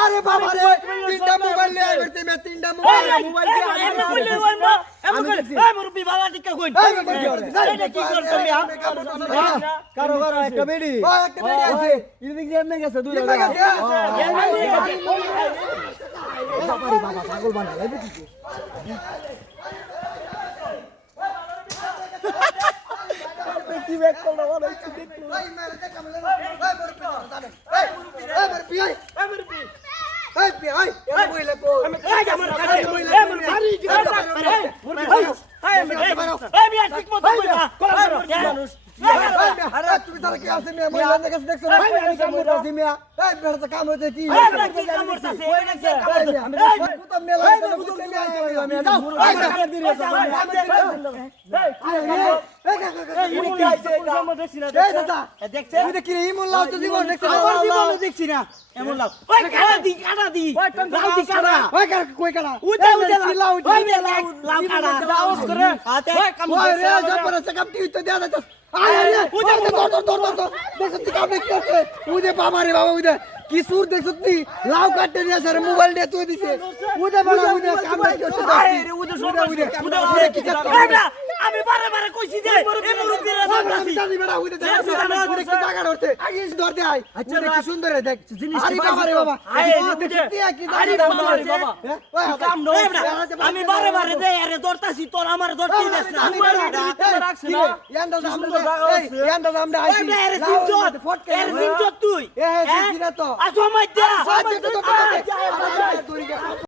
আরে বাবা রে তিনটা মোবাইল নিয়ে আইবতে মে তিনটা মোবাইল মোবাইল কি আমি কইলে ওই মা আমি কইলে এই মুরব্বি বাবা টিকা কই এটা কি কর তুমি আ কারও কারও একটা বেডি ও একটা বেডি আছে ইনি দেখি এমনে গেছে দুই লাগা গেছে বাবা পাগল বানা লাগবে কি কি ব্যাগ করল বানাইছি দেখল এই মেরে দেখা মিলে এই বড় পিয়া জানেন এই এই বড় পিয়া এই বড় পিয়া এই পিয়া এই এই। মহিলা কো এই আমার কাছে এই মুরব্বি। মারি কি এই মিয়া ঠিক মতো কইবা মানুষ আরে তুমি তারা কি আছে মেয়ে মহিলা দেখে দেখছ না আমি মিয়া এই কাম হইতে কি এই মিয়া কি কাম করতাছে মিয়া কি কাম করতাছে আমি তো মেলা এই বে বুদুর দিবা আমি আমি বুড়ো কামড় দিয়ে এই দাদা দেখছে না এমন লাভ ওই কাটা দি কাটা দি লাউ দি ওই কার কই কাটা উদে উদে লাউ লাউ লাউ লাউ কাটা করে হাতে কাম ওই রে জবর সে তো দেয়া দাও আরে আরে উদে দর দর দর দর দর দেখছ তুই কাম কি করছে? উদে বাবা রে বাবা উদে কি সুর দেখছ তুই লাউ কাটতে নিয়ে স্যার মোবাইল দিয়ে তুই দিছে। উদে বাবা উদে কাম করতে উদে উদে উদে কি করছে? আমি বারে বারে কইছি যে এই মুরব্বি রে আমি জানি বেটা উদে দেখ উদে কি জায়গা ধরতে আগে ধর দে আই উদে কি সুন্দর দেখ। আরে বাবা রে বাবা। আরে উদে কি আরে বাবা। রে বাবা ওই কাম নো আমি বারে বারে দে আরে দরতাছি তোর আমার দরতি দেস না। আরে সিনজত তুই। আসো মাইতে